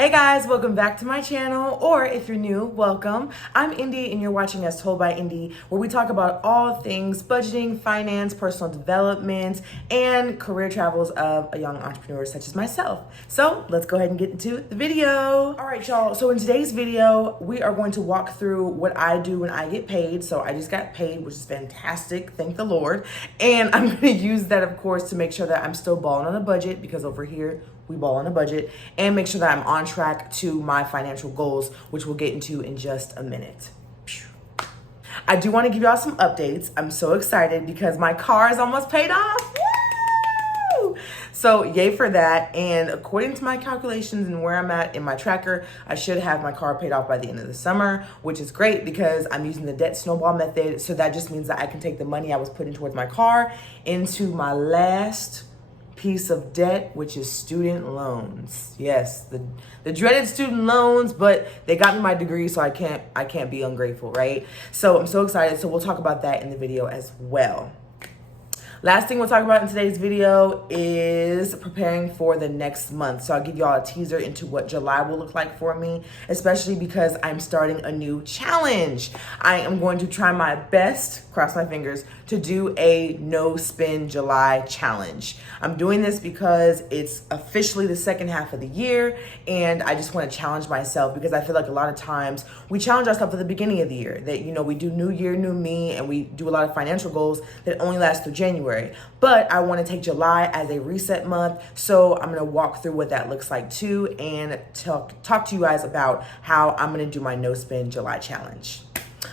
Hey guys, welcome back to my channel, or if you're new, welcome. I'm Indi and you're watching As Told by Indi, where we talk about all things budgeting, finance, personal development, and career travels of a young entrepreneur such as myself. So let's go ahead and get into the video. All right, y'all. So in today's video, we are going to walk through what I do when I get paid. So I just got paid, which is fantastic. Thank the Lord. And I'm going to use that, of course, to make sure that I'm still balling on a budget, because over here, we ball on a budget, and make sure that I'm on track to my financial goals, which we'll get into in just a minute. I do want to give y'all some updates. I'm so excited because my car is almost paid off. Woo! So yay for that. And according to my calculations and where I'm at in my tracker, I should have my car paid off by the end of the summer, which is great because I'm using the debt snowball method. So that just means that I can take the money I was putting towards my car into my last piece of debt, which is student loans. Yes, the dreaded student loans, but they got me my degree, so I can't be ungrateful, right? So I'm so excited. So we'll talk about that in the video as well. Last thing we'll talk about in today's video is preparing for the next month. So I'll give y'all a teaser into what July will look like for me, especially because I'm starting a new challenge. I am going to try my best, cross my fingers, to do a no spend July challenge. I'm doing this because it's officially the second half of the year, and I just want to challenge myself because I feel like a lot of times we challenge ourselves at the beginning of the year that, you know, we do new year, new me, and we do a lot of financial goals that only last through January. But I want to take July as a reset month, so I'm going to walk through what that looks like too, and talk to you guys about how I'm going to do my no spend July challenge.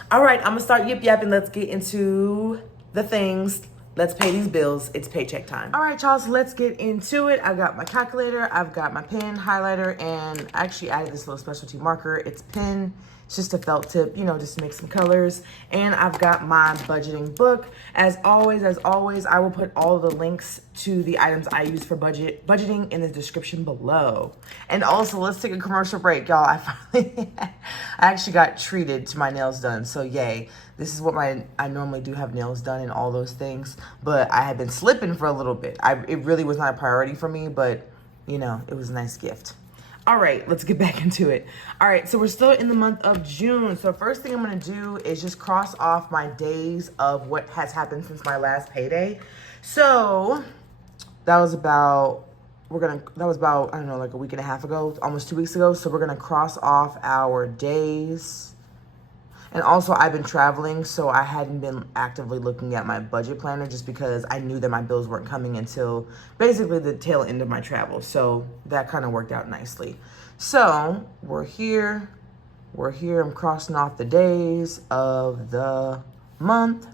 All right, I'm going to start yip yapping. Let's get into the things. Let's pay these bills. It's paycheck time. All right, y'all, so let's get into it. I've got my calculator, I've got my pen, highlighter, and I actually added this little specialty marker. It's pen. It's just a felt tip, you know, just to make some colors. And I've got my budgeting book. As always, I will put all the links to the items I use for budgeting in the description below. And also, let's take a commercial break, y'all. I actually got treated to my nails done, so yay. This is what I normally do, have nails done and all those things, but I had been slipping for a little bit. It really was not a priority for me, but you know, it was a nice gift. All right, let's get back into it. All right, so we're still in the month of June. So first thing I'm gonna do is just cross off my days of what has happened since my last payday. So that was about, I don't know, like a week and a half ago, almost 2 weeks ago. So we're gonna cross off our days. And also I've been traveling, so I hadn't been actively looking at my budget planner just because I knew that my bills weren't coming until basically the tail end of my travel. So that kind of worked out nicely. So we're here, I'm crossing off the days of the month.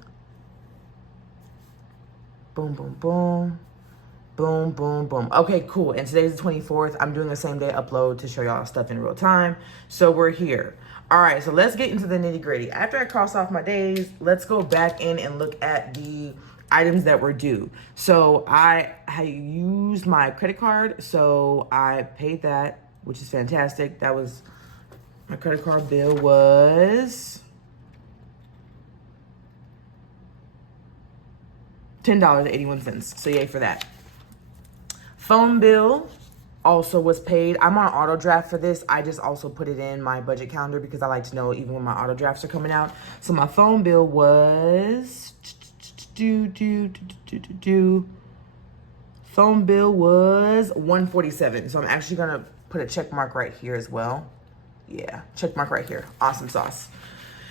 Boom, boom, boom. Boom, boom, boom. Okay, cool. And today's the 24th. I'm doing a same day upload to show y'all stuff in real time. So we're here. All right, so let's get into the nitty gritty. After I cross off my days, let's go back in and look at the items that were due. So I used my credit card, so I paid that, which is fantastic. That was, my credit card bill was $10.81. So yay for that. Phone bill also was paid. I'm on auto draft for this. I just also put it in my budget calendar because I like to know even when my auto drafts are coming out. So my phone bill was phone bill was $147. So I'm actually gonna put a check mark right here as well. Yeah, check mark right here. Awesome sauce.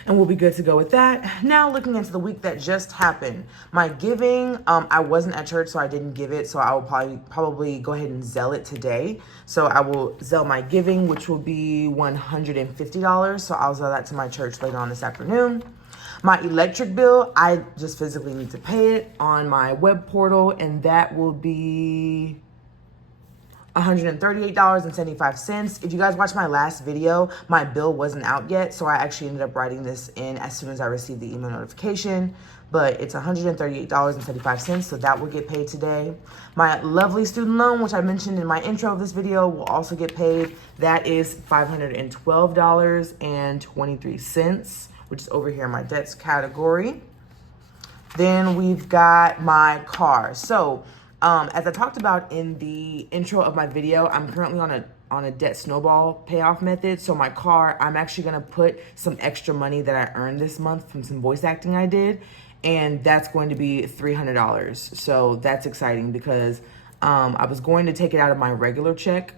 And we'll be good to go with that. Now looking into the week that just happened. My giving, I wasn't at church, so I didn't give it. So I will probably go ahead and Zelle it today. So I will Zelle my giving, which will be $150. So I'll Zelle that to my church later on this afternoon. My electric bill, I just physically need to pay it on my web portal, and that will be $138.75. If you guys watched my last video, my bill wasn't out yet, so I actually ended up writing this in as soon as I received the email notification. But it's $138.75, so that will get paid today. My lovely student loan, which I mentioned in my intro of this video, will also get paid. That is $512.23, which is over here in my debts category. Then we've got my car. So as I talked about in the intro of my video, I'm currently on on a debt snowball payoff method. So my car, I'm actually gonna put some extra money that I earned this month from some voice acting I did, and that's going to be $300. So that's exciting because I was going to take it out of my regular check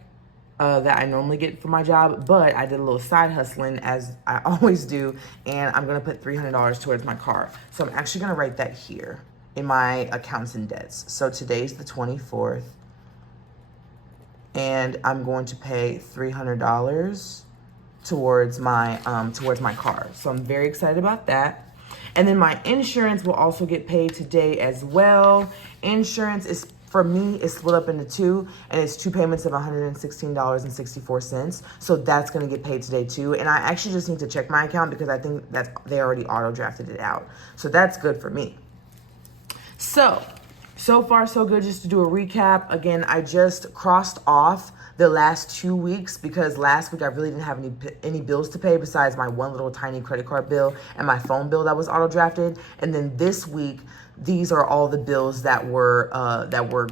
that I normally get for my job, but I did a little side hustling as I always do, and I'm gonna put $300 towards my car. So I'm actually gonna write that here in my accounts and debts. So today's the 24th, and I'm going to pay $300 towards my car. So I'm very excited about that. And then my insurance will also get paid today as well. Insurance is, for me, it's split up into two, and it's two payments of $116.64. So that's gonna get paid today too. And I actually just need to check my account because I think that they already auto drafted it out. So that's good for me. So far so good. Just to do a recap, again, I just crossed off the last 2 weeks because last week I really didn't have any bills to pay besides my one little tiny credit card bill and my phone bill that was auto drafted. And then this week, these are all the bills that were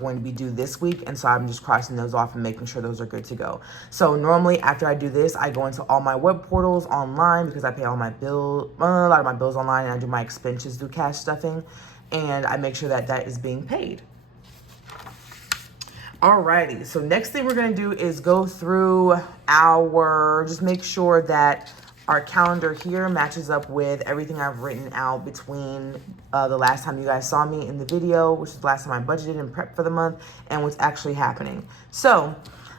going to be due this week, and so I'm just crossing those off and making sure those are good to go. So normally after I do this, I go into all my web portals online because I pay all my a lot of my bills online, and I do my expenses through cash stuffing, and I make sure that that is being paid. Alrighty, so next thing we're gonna do is go through just make sure that our calendar here matches up with everything I've written out between the last time you guys saw me in the video, which is the last time I budgeted and prepped for the month, and what's actually happening. So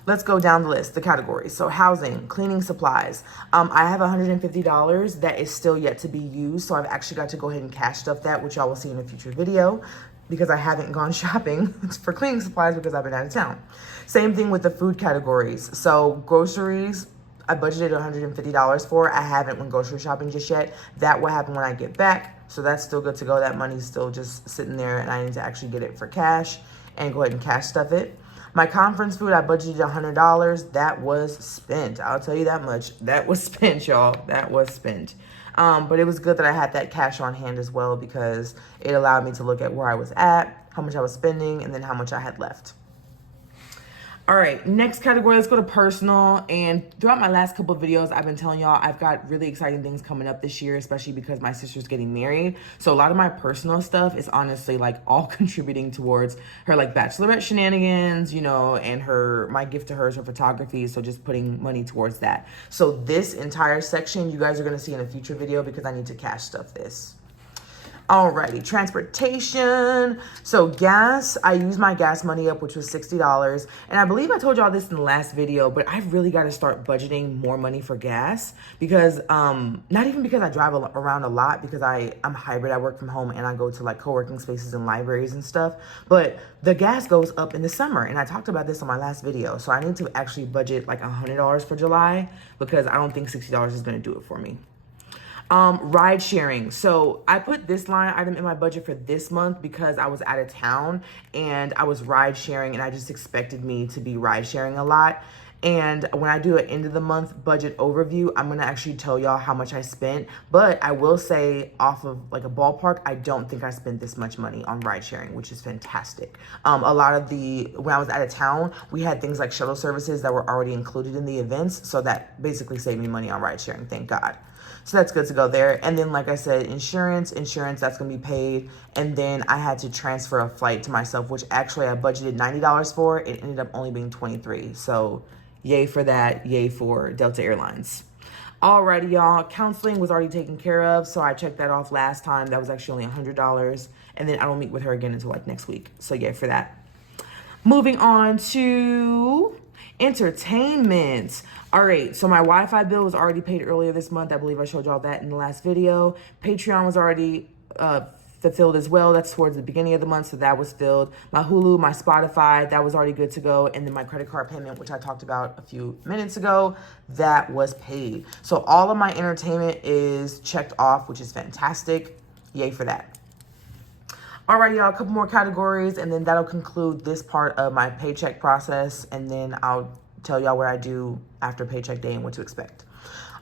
let's go down the list, the categories. So housing, cleaning supplies. I have $150 that is still yet to be used. So I've actually got to go ahead and cash stuff that, which y'all will see in a future video because I haven't gone shopping for cleaning supplies because I've been out of town. Same thing with the food categories. So groceries, I budgeted $150 for. I haven't went grocery shopping just yet. That will happen when I get back. So that's still good to go. That money's still just sitting there, and I need to actually get it for cash and go ahead and cash stuff it. My conference food, I budgeted $100. That was spent. I'll tell you that much. That was spent, y'all. That was spent. But it was good that I had that cash on hand as well because it allowed me to look at where I was at, how much I was spending, and then how much I had left. All right, next category, let's go to personal. And throughout my last couple of videos, I've been telling y'all I've got really exciting things coming up this year, especially because my sister's getting married. So a lot of my personal stuff is honestly like all contributing towards her like bachelorette shenanigans, you know, and my gift to her is her photography. So just putting money towards that. So this entire section you guys are gonna see in a future video because I need to cash stuff this. Alrighty, transportation. So gas, I used my gas money up, which was $60. And I believe I told y'all this in the last video, but I really got to start budgeting more money for gas because, not even because I drive around a lot because I'm hybrid. I work from home and I go to like co-working spaces and libraries and stuff, but the gas goes up in the summer. And I talked about this on my last video. So I need to actually budget like $100 for July because I don't think $60 is going to do it for me. Ride sharing. So I put this line item in my budget for this month because I was out of town and I was ride sharing and I just expected me to be ride sharing a lot. And when I do an end of the month budget overview, I'm going to actually tell y'all how much I spent. But I will say off of like a ballpark, I don't think I spent this much money on ride sharing, which is fantastic. A lot of when I was out of town, we had things like shuttle services that were already included in the events. So that basically saved me money on ride sharing. Thank God. So that's good to go there. And then, like I said, insurance, that's going to be paid. And then I had to transfer a flight to myself, which actually I budgeted $90 for. It ended up only being $23. So yay for that. Yay for Delta Airlines. Alrighty, y'all. Counseling was already taken care of. So I checked that off last time. That was actually only $100. And then I don't meet with her again until like next week. So yay for that. Moving on to entertainment. All right, so my Wi-Fi bill was already paid earlier this month. I believe I showed y'all that in the last video. Patreon was already fulfilled as well. That's towards the beginning of the month, so that was filled. My Hulu, my Spotify, that was already good to go. And then my credit card payment, which I talked about a few minutes ago, that was paid. So all of my entertainment is checked off, which is fantastic. Yay for that. Alrighty, y'all, a couple more categories, and then that'll conclude this part of my paycheck process, and then I'll tell y'all what I do after paycheck day and what to expect.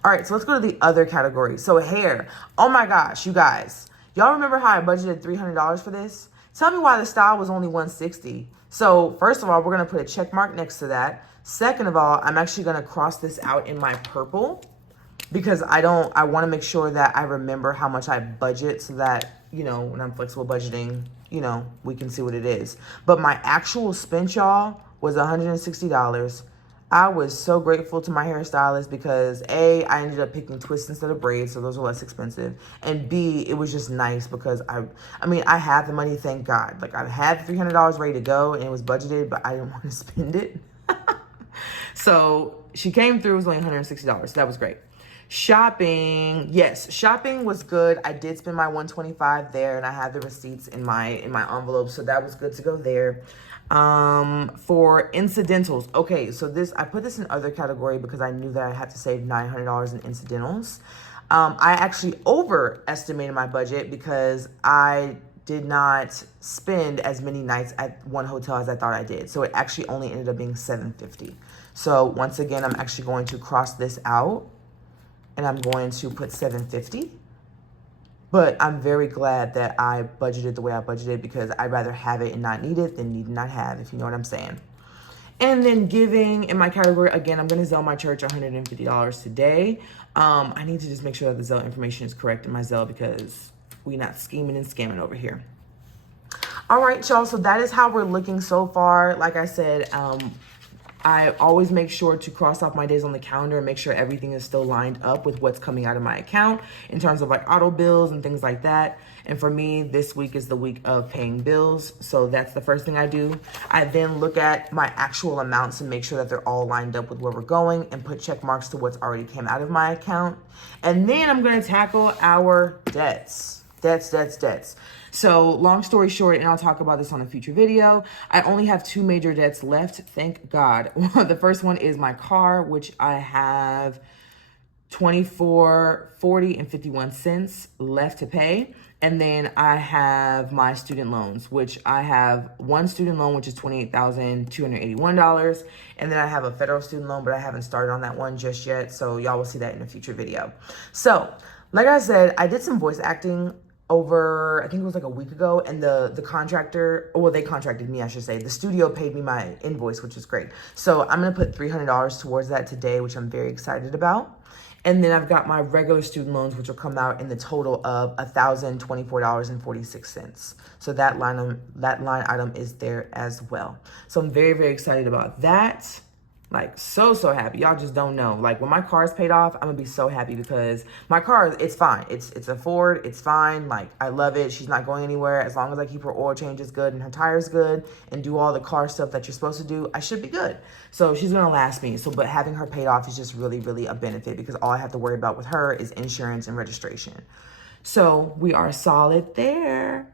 All right, so let's go to the other category. So hair. Oh my gosh, you guys. Y'all remember how I budgeted $300 for this? Tell me why the style was only $160. So first of all, we're gonna put a check mark next to that. Second of all, I'm actually gonna cross this out in my purple because I wanna make sure that I remember how much I budget so that, you know, when I'm flexible budgeting, you know, we can see what it is. But my actual spend, y'all, was $160. I was so grateful to my hairstylist because A, I ended up picking twists instead of braids, so those are less expensive. And B, it was just nice because I mean, I had the money, thank God. Like I had the $300 ready to go and it was budgeted, but I didn't want to spend it. So she came through, it was only $160. So that was great. Shopping, yes, shopping was good. I did spend my $125 there and I had the receipts in my envelope, so that was good to go there. For incidentals, okay, so I put this in other category because I knew that I had to save $900 in incidentals. I actually overestimated my budget because I did not spend as many nights at one hotel as I thought I did. So it actually only ended up being $750. So once again, I'm actually going to cross this out and I'm going to put $750. But I'm very glad that I budgeted the way I budgeted because I'd rather have it and not need it than need and not have, if you know what I'm saying. And then giving in my category, again, I'm going to Zelle my church $150 today. I need to just make sure that the Zelle information is correct in my Zelle because we're not scheming and scamming over here. All right, y'all. So that is how we're looking so far. Like I said, I always make sure to cross off my days on the calendar and make sure everything is still lined up with what's coming out of my account in terms of like auto bills and things like that. And for me, this week is the week of paying bills. So that's the first thing I do. I then look at my actual amounts and make sure that they're all lined up with where we're going and put check marks to what's already came out of my account. And then I'm going to tackle our debts. Debts. So long story short, and I'll talk about this on a future video, I only have 2 major debts left, thank God. The first one is my car, which I have $24.40 and 51 cents left to pay. And then I have my student loans, which I have one student loan, which is $28,281. And then I have a federal student loan, but I haven't started on that one just yet. So y'all will see that in a future video. So like I said, I did some voice acting over, I think it was like a week ago, and the contractor, well, they contracted me, I should say. The studio paid me my invoice, which is great. So I'm gonna put $300 towards that today, which I'm very excited about. And then I've got my regular student loans, which will come out in the total of $1,024.46. So that line item is there as well. So I'm very, very excited about that. Like so happy. Y'all just don't know. Like when my car is paid off, I'm gonna be so happy because my car, it's fine. It's a Ford, it's fine. Like I love it. She's not going anywhere. As long as I keep her oil changes good and her tires good and do all the car stuff that you're supposed to do, I should be good. So she's gonna last me. But having her paid off is just really, really a benefit because all I have to worry about with her is insurance and registration. So we are solid there.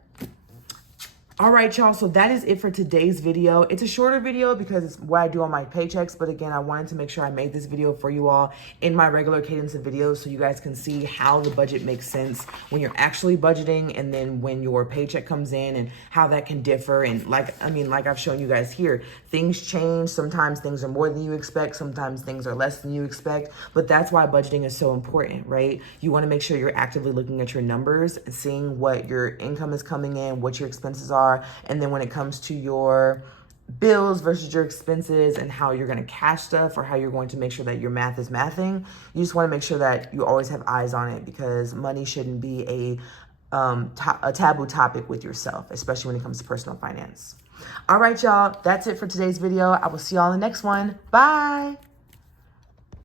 All right, y'all, so that is it for today's video. It's a shorter video because it's what I do on my paychecks, but again, I wanted to make sure I made this video for you all in my regular cadence of videos so you guys can see how the budget makes sense when you're actually budgeting and then when your paycheck comes in and how that can differ. And like I've shown you guys here, things change. Sometimes things are more than you expect. Sometimes things are less than you expect, but that's why budgeting is so important, right? You want to make sure you're actively looking at your numbers and seeing what your income is coming in, what your expenses are. And then when it comes to your bills versus your expenses and how you're going to cash stuff or how you're going to make sure that your math is mathing, you just want to make sure that you always have eyes on it because money shouldn't be a taboo topic with yourself, especially when it comes to personal finance. All right, y'all, that's it for today's video. I will see y'all in the next one. Bye.